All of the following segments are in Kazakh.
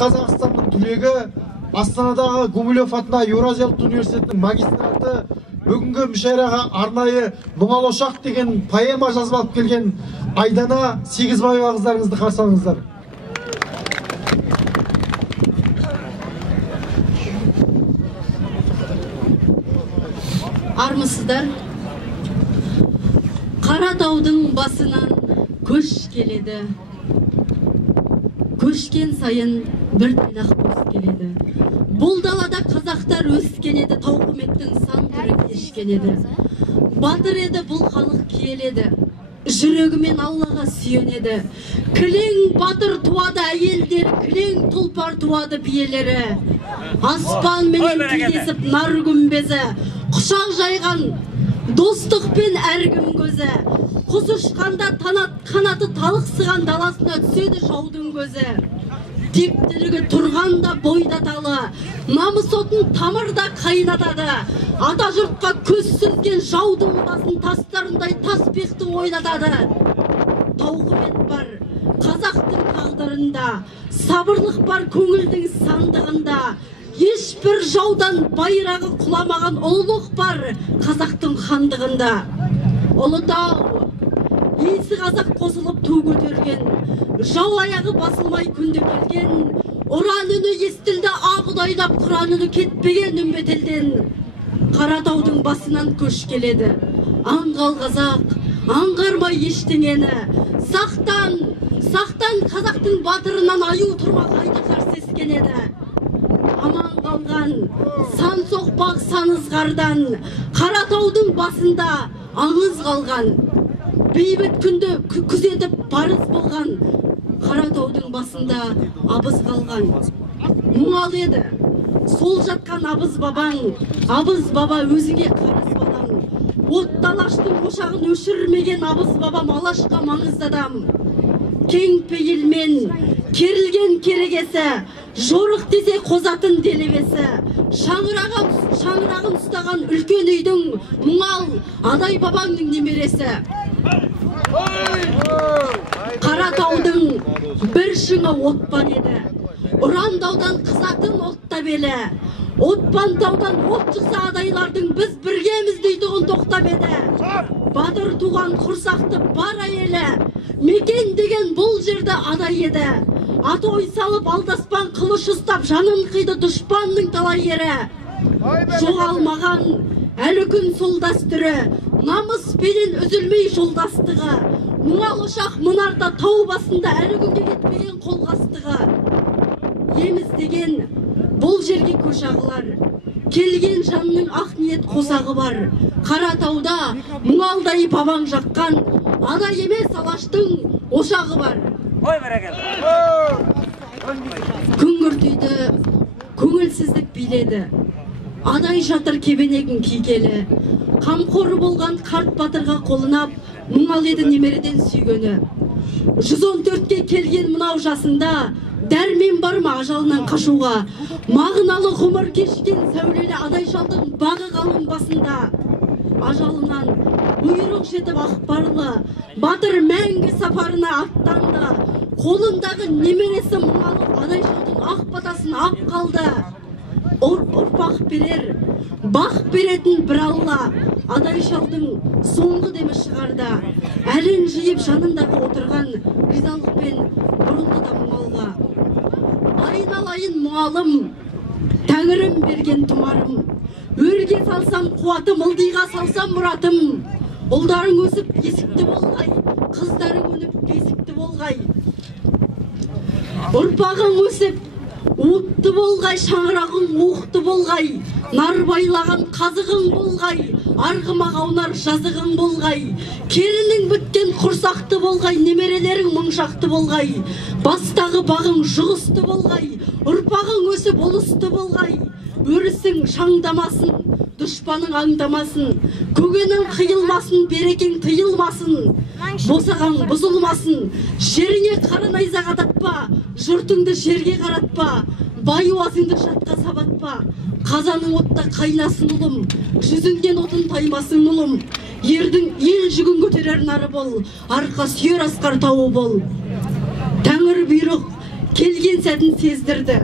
Қазақстанның түлегі, Астанадағы Гумилев атындағы Еуразиялық университетінің магистраты, бүгінгі мүшәйраға арнайы Мұңал ошақ деген поэма жазып алып келген Айдана Сегізбаева қыздарыңызды қарсы алыңыздар. Армысыздар. Қаратаудың басынан көш келеді. Көшкен сайын бір тайлақ көз келеді. Бұл далада қазақтар өскен еді, тауқыметтің сан түрі кешкен еді. Батыр еді бұл халық киеледі, жүрегімен Аллаға сүйенеді. Кілең батыр туады әйелдері, кілең тұлпар туады биелері. Аспан менен тілдесіп нар күмбезі, құшақ жайған достықпен әркім көзі. Құс ұшқанда қанаты талықсыған даласына түседі жаудың көзі. Тектілігі тұрғанда бойдаталы, намыс отын тамырда қайнатады. Ата жұртқа көз сүзген жаудың басын тастарындай таспиқты ойнатады. Тауқымет бар қазақтың тағдырында, сабырлық бар көңілдің сандығында. Ешбір жаудан байрағы құламаған ұлылық бар қазақтың хандығында. Ұлытау есі қазақ қосылып ту көтерген, жау аяғы басылмай күнде келген, ұран үні естілді ағудайлап, құран үні кетпеген үмбетелден. Қаратаудың басынан көш келеді, аңғал қазақ, аңғармай ештеңені. Сақтан қазақтың батырынан аю тұрмақ айды қарсы сескенеді. Аман қалған сан соқпақ сан ызғардан, Қаратаудың басында аңыз қалған. Бейбіт күнді күзетіп парыз болған, Қаратаудың басында абыз қалған. Мұңал еді сол жатқан абыз баба өзіңе қарыз балаң. Отталаштың ошағын өшірмеген абыз бабам алашқа маңызды адам. Кең пейілмен керілген керегесі, жорық десе қозатын делебесі. Шаңырағын ұстаған үлкен үйдің Мұңал Адай бабаңның немересі. Қаратаудың бір шыңы отпан еді, Ұрандаудан қызатын отта белі. Отпантаудан от шықса адайлардың біз біргеміз дейтұғын тоқтап еді. Батыр туған құрсақты бар әйелі, мекен деген бұл жерді адай еді. Аты ой салып алдаспан қылыш ұстап жанын қиды дұшпанның талай ері. Жоғалмаған әлі күн сол дәстүрі, намыс пенен үзілмей жолдастығы. Мұңал ошақ мұнарда тау басында әлі күнге кетпеген қолғастығы. Еміз деген бұл жерге көш ағылар, келген жанның ақ ниет қосағы бар. Қаратауда Мұңалдай бабаң жаққан, ана емес алаштың ошағы бар. Күңгіртүйді көңілсіздік биледі, Адай жатыр кебенегін кигелі. Қамқоры болған қарт батырға қолынап, Мұңал еді немереден сүйгені. 114-ке келген мынау жасында, дәрмен бар ма ажалынан қашуға? Мағыналы ғұмыр кешкен сәулелі Адай шалдың бағы қалың басында. Ажалынан бұйрық жетіп ақпарлы, батыр мәңгі сапарына аттанды. Қолындағы немересі Мұңал Адай шалдың ақ батасын ап қалды. Ұрпақ берер, бақ беретін бір Алла, Адай шалдың соңғы демі шығарда. Әлін жиып жанындағы отырған ризалықпен бұрылды да Мұңалға. Айналайын Мұңалым, Тәңірім берген тұмарым. Өрге салсам қуатым, ылдиға салсам мұратым. Ұлдарың өсіп есікті болғай, қыздарың өніп бесікті болғай. Ұрпағың өсіп уытты болғай, шаңырағың уықты болғай. Нар байлаған қазығың болғай, арғымақ аунар жазығың болғай. Келінің біткен құрсақты болғай, немерелерің мұңшақты болғай. Бастағы бағың жұғысты болғай, ұрпағың өсіп ұлысты болғай. Өрісің шаңдамасын, дұшпаның аңдамасын, көгенің қиылмасын, берекең тыйылмасын. Босаған бұзылмасын, жеріңе қара найза қадатпа, жұртыңды жерге қаратпа, байуазыңды жатқа сабатпа. Қазаның отта қайнасын ұлым, жүзіңнен отын таймасын ұлым. Ердің ел жүгін көтерер нары бол, арқа сүйер асқар тауы бол. Тәңір бұйрық келген сәтін сездірді.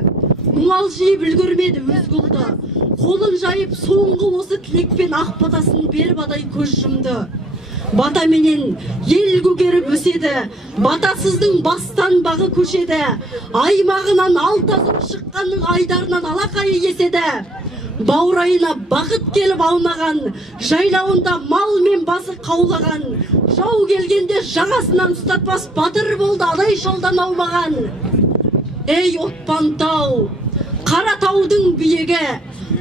Мұңал жиып үлгермеді өз қолды. Қолын жайып соңғы осы тілекпен ақ батасын беріп адай көз жұмды. Батаменен ел көгеріп өседі, батасыздың бастан бағы көшеді. Аймағынан алтазып шыққанның айдарынан алақайы еседі. Баурайына бақыт келіп алмаған, жайлауында мал мен басы қаулаған. Жау келгенде жағасынан ұстатпас батыр болды адай жолдан аумаған. Ей отпан тау, қара таудың биігі,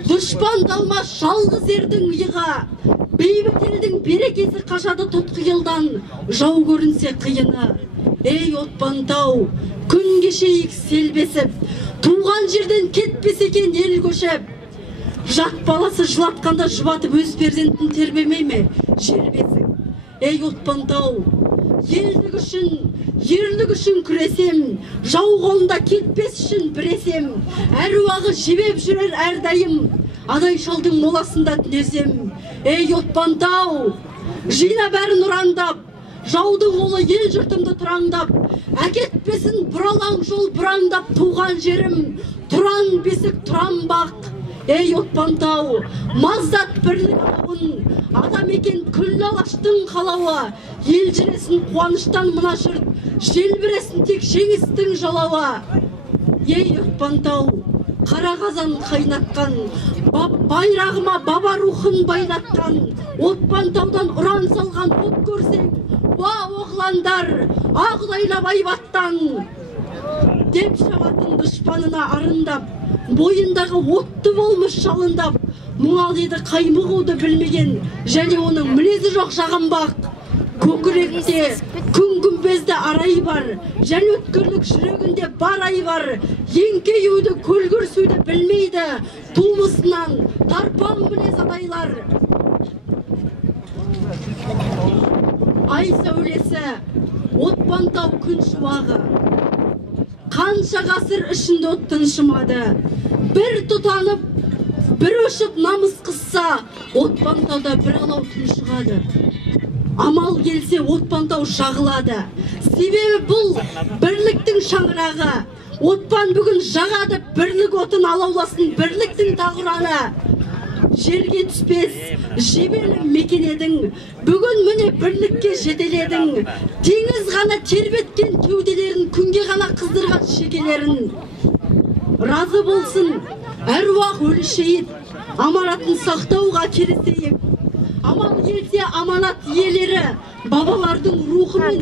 дұшпан далмас жалғыз ердің иығы. Бейбіт елдің берекесі қашады тұтқиылдан, жау көрінсе қиыны. Ей отпан тау, күн кешейік селбесіп, туған жерден кетпес екен ел көшіп. Жат баласы жылатқанда жұбатып өз перзентін тербемей ме жербесің? Ей отпан тау, елдік үшін, ерлік үшін күресем, жау қолында кетпес үшін біресем, әруағы жебеп жүрер әрдайым, адай шалдың моласында түнесем. Ей отпан тау, жина бәрін ұрандап, жаудың қолы ел жұртымды тұраңдап, әкетпесін бұралаң жол бұраңдап туған жерім, тұран бесік тұран бақ. Ей отпан тау, маздат бірлік алауын, адам екен күллі алаштың қалауы, ел жүресін қуаныштан мына жұрт, желбіресін тек жеңістің жалауы. Ей отпан тау, қара қазан қайнатқан, байрағыма баба рухын байлатқан, отпан таудан ұран салған от көрсең, уа оғландар, ағылайлап айбаттан. Деп шабатын дұшпанына арындап, бойындағы отты болмыш жалындап, мұңал еді қаймығуды білмеген, және оның мінезі жоқ жағынбақ. Көкіректе күн күмбезді арай бар, және өткірлік жүрегінде бар ай бар. Еңкеюді көлгірсуді білмейді, тумысынан тарпаң мінез адайлар. Ай сәулесі, отпан тау күн шуағы, қанша ғасыр ішінде от тыншымады. Бір тұтанып, бір өшіп намыс қысса, отпан тауда бір алау тұншығады. Амал келсе отпан тау шағылады. Себебі бұл бірліктің шаңырағы. Отпан бүгін жағады, бірлік отын алауласын бірліктің тағыраны. Жерге түспес, жебелі мекен едің, бүгін міне бірлікке жетеледің. Теңіз ғана тербеткен кеуделерін, күнге ғана қыздырған шекелерін. Разы болсын, әруақ өлі шейіт, аманатын сақтауға керісейік. Аман келсе аманат иелері, бабалардың рухымен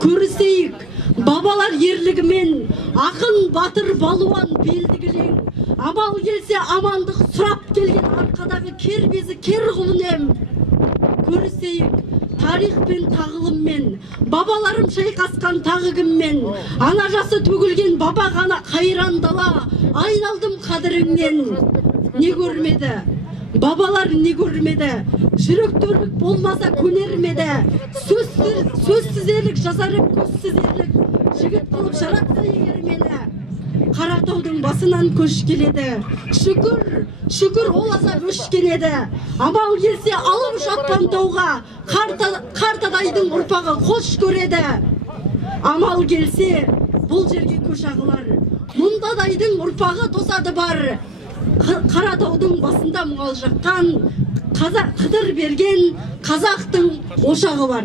көрісейік. Бабалар ерлігімен, ақын батыр балуан белдігілең. Амал келсе амандық сұрап келген арқадағы кербезі кер құлынем. Көрісейік тарих пен тағылыммен, бабаларым шайқасқан тағы кіммен. Ана жасы төгілген баба ғана қайран дала, айналдым қадіріңнен. Не көрмеді? Бабалар не көрмеді? Жүректерлік болмаса көнермеді. Сөзсіз ерлік жазарым көзсіз ерлік, жігіт қылып жаратса егер мені. Қаратаудың басынан көш келеді, шүкір ол азап өшкен еді. Амал келсе алып жатпан тауға, қартадайдың ұрпағы қош көреді. Амал келсе бұл жерге көш ағылар, мұндадайдың ұрпағы тосады бар. Қаратаудың басында мұғал жаққан, Қыдыр берген қазақтың ошағы бар.